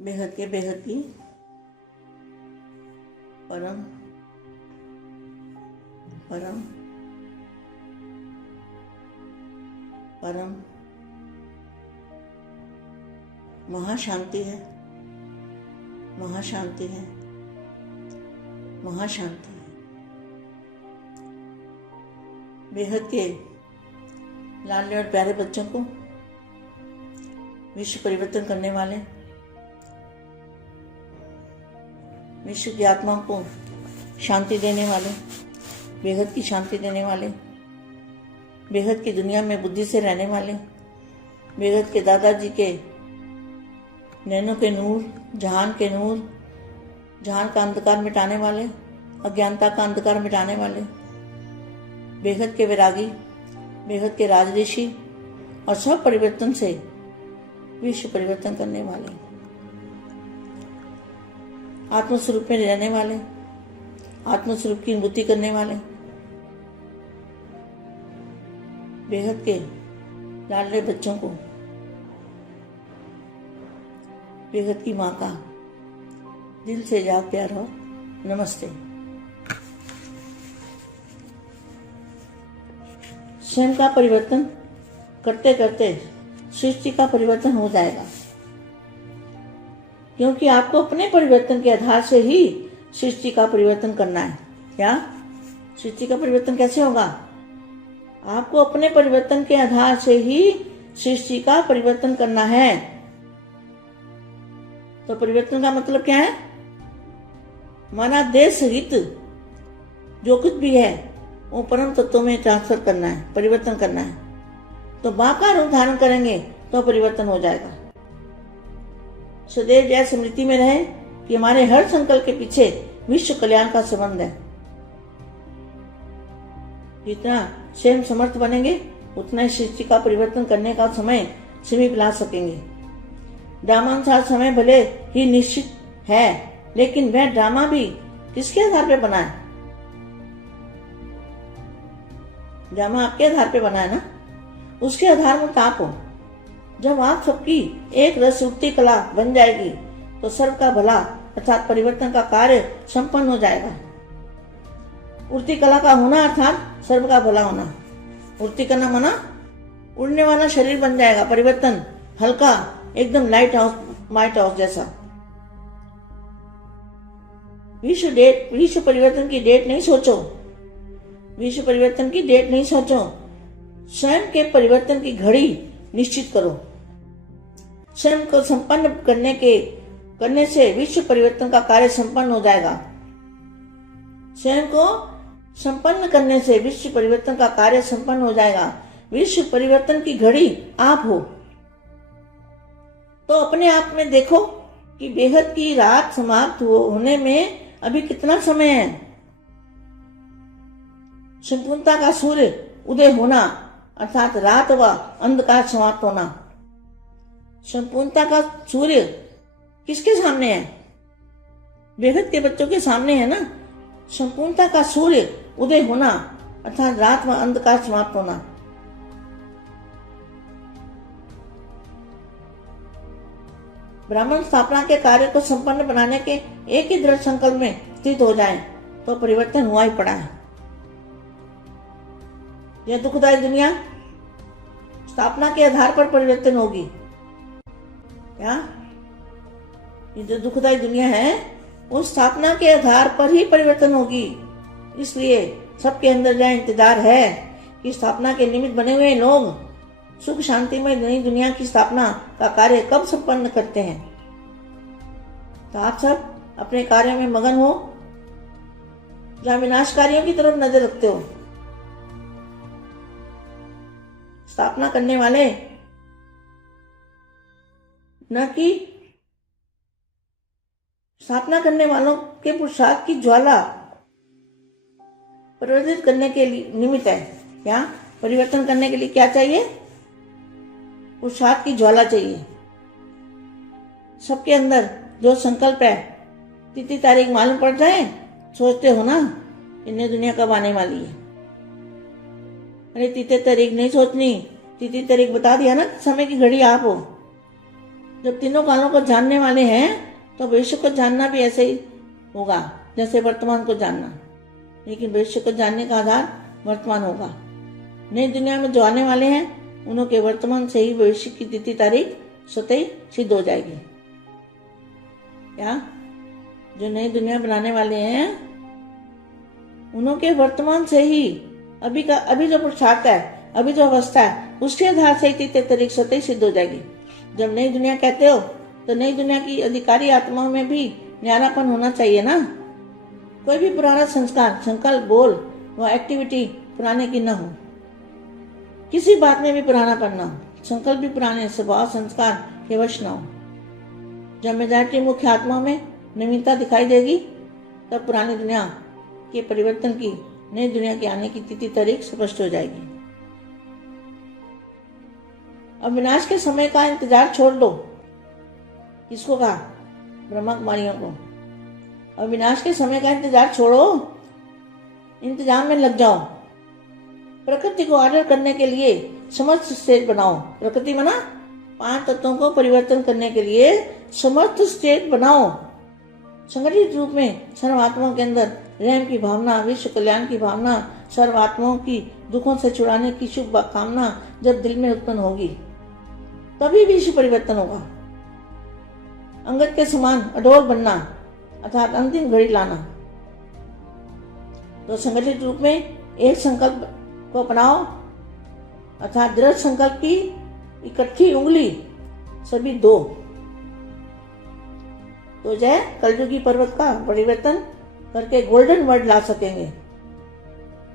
बेहद की परम परम परम महाशांति है, महाशांति है, महाशांति है। बेहद के लाडले और प्यारे बच्चों को विश्व परिवर्तन करने वाले, विश्व की आत्माओं को शांति देने वाले, बेहद की शांति देने वाले, बेहद की दुनिया में बुद्धि से रहने वाले, बेहद के दादाजी के नैनों के नूर, जहान के नूर, जहान का अंधकार मिटाने वाले, अज्ञानता का अंधकार मिटाने वाले, बेहद के वैरागी, बेहद के राजऋषि और सब परिवर्तन से विश्व परिवर्तन करने वाले, आत्मस्वरूप में रहने वाले, आत्मस्वरूप की अनुभूति करने वाले, बेहद के लाडले बच्चों को बेहद की माँ का दिल से याद प्यार हो नमस्ते। स्वयं का परिवर्तन करते करते सृष्टि का परिवर्तन हो जाएगा, क्योंकि आपको अपने परिवर्तन के आधार से ही सृष्टि का परिवर्तन करना है। क्या सृष्टि का परिवर्तन कैसे होगा? आपको अपने परिवर्तन के आधार से ही सृष्टि का परिवर्तन करना है। तो परिवर्तन का मतलब क्या है? हमारा देह सहित जो कुछ भी है वो परम तत्वों में ट्रांसफर करना है, परिवर्तन करना है। तो मां का रूप धारण करेंगे तो परिवर्तन हो जाएगा। सदैव यह स्मृति में रहे कि हमारे हर संकल्प के पीछे विश्व कल्याण का संबंध है। जितना स्वयं समर्थ बनेंगे उतना ही सृष्टि का परिवर्तन करने का समय समीप ला सकेंगे। ड्रामानुसार समय भले ही निश्चित है, लेकिन वह ड्रामा भी किसके आधार पर बना है? ड्रामा आपके आधार पे बना है ना, उसके आधार में आप हो। जब आप सबकी एक रस उठती कला बन जाएगी तो सर्व का भला अर्थात परिवर्तन का कार्य संपन्न हो जाएगा। उड़ती कला का होना अर्थात सर्व का भला होना। उड़ती करना माना उड़ने वाला शरीर बन जाएगा, परिवर्तन हल्का, एकदम लाइट हाउस, माइट हाउस जैसा। विश्व परिवर्तन की डेट नहीं सोचो, विश्व परिवर्तन की डेट नहीं सोचो, स्वयं के परिवर्तन की घड़ी निश्चित करो। स्वयं को संपन्न करने से विश्व परिवर्तन का कार्य संपन्न हो जाएगा। स्वयं को संपन्न करने से विश्व परिवर्तन का कार्य संपन्न हो जाएगा। विश्व परिवर्तन की घड़ी आप हो। तो अपने आप में देखो कि बेहद की रात समाप्त होने में अभी कितना समय है। संपूर्णता का सूर्य उदय होना अर्थात रात व अंधकार समाप्त होना। संपूर्णता का सूर्य किसके सामने है? बेहद के बच्चों के सामने है ना। संपूर्णता का सूर्य उदय होना अर्थात रात व अंधकार समाप्त होना। ब्राह्मण स्थापना के कार्य को संपन्न बनाने के एक ही दृढ़ संकल्प में स्थित हो जाएं तो परिवर्तन हुआ ही पड़ा है। यह दुखदायी दुनिया स्थापना के आधार पर परिवर्तन होगी। क्या ये जो दुखदायी दुनिया है वो स्थापना के आधार पर ही परिवर्तन होगी। इसलिए सबके अंदर यह इंतजार है कि स्थापना के निमित्त बने हुए लोग सुख शांति में नई दुनिया की स्थापना का कार्य कब संपन्न करते हैं। तो आप सब अपने कार्य में मगन हो, जहां विनाशकारियों की तरफ नजर रखते हो। स्थापना करने वाले न कि स्थापना करने वालों के पुरुषार्थ की ज्वाला परिवर्तित करने के लिए निमित्त है। क्या परिवर्तन करने के लिए क्या चाहिए? पुरुषार्थ की ज्वाला चाहिए। सबके अंदर जो संकल्प है, तिथि तारीख मालूम पड़ जाए, सोचते हो ना इन्हें दुनिया कब आने वाली है। अरे तिथि तारीख नहीं सोचनी, तिथि तारीख बता दिया ना, समय की घड़ी आप हो। जब तीनों कालों को जानने वाले हैं तो भविष्य को जानना भी ऐसे ही होगा जैसे वर्तमान को जानना, लेकिन भविष्य को जानने का आधार वर्तमान होगा। नई दुनिया में जो आने वाले हैं उन्हों के वर्तमान से ही भविष्य की तिथि तारीख स्वतः ही सिद्ध हो जाएगी। क्या जो नई दुनिया बनाने वाले हैं उन्हों के वर्तमान से ही अभी जो पुरुषार्थ है, अभी जो अवस्था है, उसके आधार से ही तिथि तारीख स्वतः ही सिद्ध हो जाएगी। जब नई दुनिया कहते हो तो नई दुनिया की अधिकारी आत्माओं में भी न्यारापन होना चाहिए ना। कोई भी पुराना संस्कार, संकल्प, बोल व एक्टिविटी पुराने की न हो, किसी बात में भी पुरानापन न हो, संकल्प भी पुराने स्वभाव संस्कार के वश न हो। जब मेजॉरिटी मुख्य आत्मा में नवीनता दिखाई देगी तब पुरानी दुनिया के परिवर्तन की, नई दुनिया के आने की तिथि तारीख स्पष्ट हो जाएगी। अब विनाश के समय का इंतजार छोड़ दो। किसको कहा? ब्रह्मा कुमारियों को। अब विनाश के समय का इंतजार छोड़ो, इंतजाम में लग जाओ। प्रकृति को ऑर्डर करने के लिए समर्थ स्टेट बनाओ। प्रकृति बना 5 तत्वों को परिवर्तन करने के लिए समर्थ स्टेट बनाओ। संगठित रूप में सर्वात्माओं के अंदर रहम की भावना, विश्व कल्याण की भावना, सर्वात्माओं की दुखों से छुड़ाने की शुभ कामना जब दिल में उत्पन्न होगी तभी विश्व परिवर्तन होगा। अंगद के समान अडोल बनना अर्थात अंतिम घड़ी लाना। तो संगठित रूप में एक संकल्प को अपनाओ अर्थात दृढ़ संकल्प की इकट्ठी उंगली सभी 2, तो जय कलयुगी पर्वत का परिवर्तन करके गोल्डन वर्ड ला सकेंगे।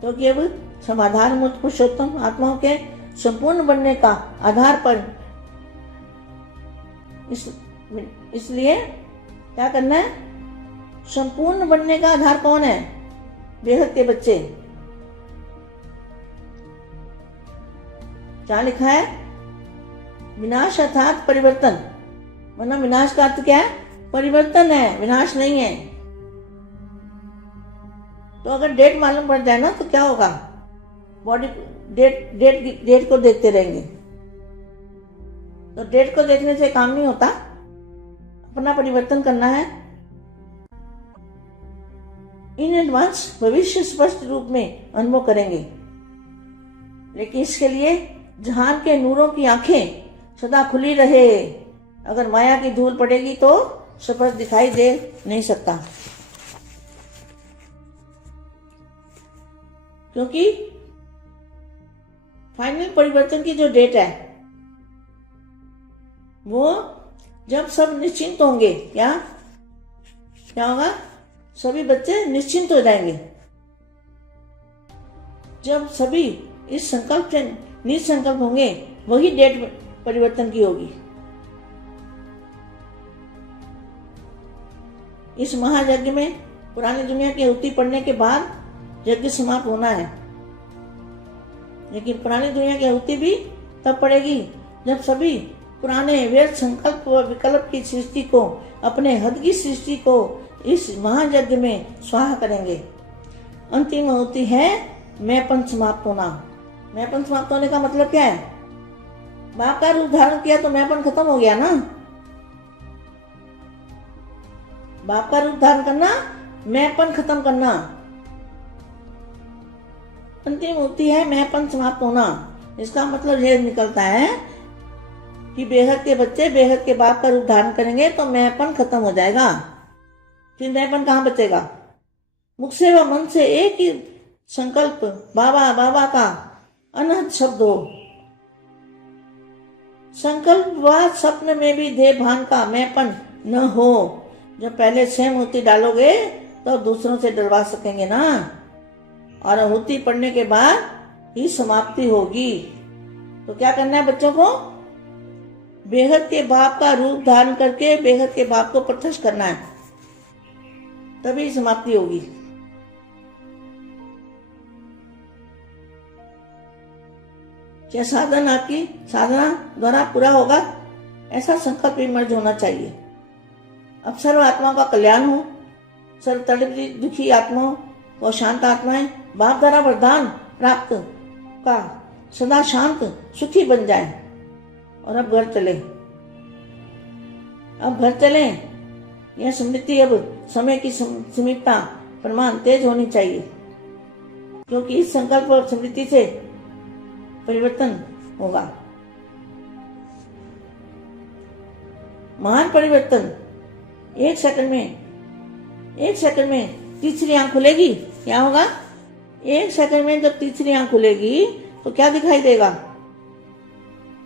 क्योंकि अब समाधान मूर्त पुरुषोत्तम आत्माओं के संपूर्ण बनने का आधार पर इसलिए क्या करना है? संपूर्ण बनने का आधार कौन है? बेहद के बच्चे। क्या लिखा है? विनाश अर्थात परिवर्तन। वरना विनाश का अर्थ क्या है? परिवर्तन है, विनाश नहीं है। तो अगर डेट मालूम पड़ जाए ना तो क्या होगा? बॉडी डेट को देखते रहेंगे। तो डेट को देखने से काम नहीं होता, अपना परिवर्तन करना है। इन एडवांस भविष्य स्पष्ट रूप में अनुभव करेंगे, लेकिन इसके लिए जहान के नूरों की आंखें सदा खुली रहे। अगर माया की धूल पड़ेगी तो स्पष्ट दिखाई दे नहीं सकता, क्योंकि फाइनल परिवर्तन की जो डेट है वो जब सब निश्चिंत होंगे। क्या होगा? सभी बच्चे निश्चिंत हो जाएंगे। जब सभी इस संकल्प से निसंकल्प होंगे वही डेट परिवर्तन की होगी। इस महायज्ञ में पुरानी दुनिया की आहुति पड़ने के बाद यज्ञ समाप्त होना है, लेकिन पुरानी दुनिया की आहुति भी तब पड़ेगी जब सभी पुराने व्यर्थ संकल्प व विकल्प की सृष्टि को, अपने हद की सृष्टि को इस महायज्ञ में स्वाहा करेंगे। अंतिम आहुति है मैंपन समाप्त होना। मैंपन समाप्त होने का मतलब क्या है? बाप का रूप धारण किया तो मैंपन खत्म हो गया ना। बाप का रूप धारण करना, मैंपन खत्म करना। अंतिम आहुति है मैंपन समाप्त होना। इसका मतलब यह निकलता है कि बेहद के बच्चे बेहद के बाप का रूप धारण करेंगे तो मैंपन खत्म हो जाएगा। फिर मैंपन कहाँ बचेगा? मुख से व मन से एक ही संकल्प बाबा बाबा का अनहद शब्द हो। संकल्प व स्वप्न में भी देह भान का मैंपन न हो। जब पहले स्वयं आहुति डालोगे तो दूसरों से डरवा सकेंगे ना, और आहुति पड़ने के बाद ही समाप्ति होगी। तो क्या करना है बच्चों को? बेहद के बाप का रूप धारण करके बेहद के बाप को प्रत्यक्ष करना है, तभी समाप्ति होगी। क्या साधन आपकी साधना द्वारा पूरा होगा, ऐसा संकल्प विमर्श होना चाहिए। अब सर्व आत्माओं का कल्याण हो, सर्व तड़पित दुखी आत्माओं को शांत आत्माएं बाप द्वारा वरदान प्राप्त का सदा शांत सुखी बन जाए और अब घर चले। अब घर चलें। यह स्मृति अब समय की सीमितता प्रमाण तेज होनी चाहिए, क्योंकि इस संकल्प और स्मृति से परिवर्तन होगा। महान परिवर्तन। एक सेकंड में तीसरी आंख खुलेगी। क्या होगा? एक सेकंड में जब तीसरी आंख खुलेगी तो क्या दिखाई देगा?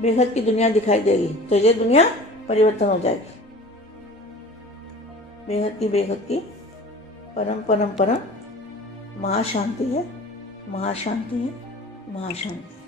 बेहद की दुनिया दिखाई देगी। तो ये दुनिया परिवर्तन हो जाएगी। बेहद की परम परम परम महाशांति है, महाशांति है, महाशांति।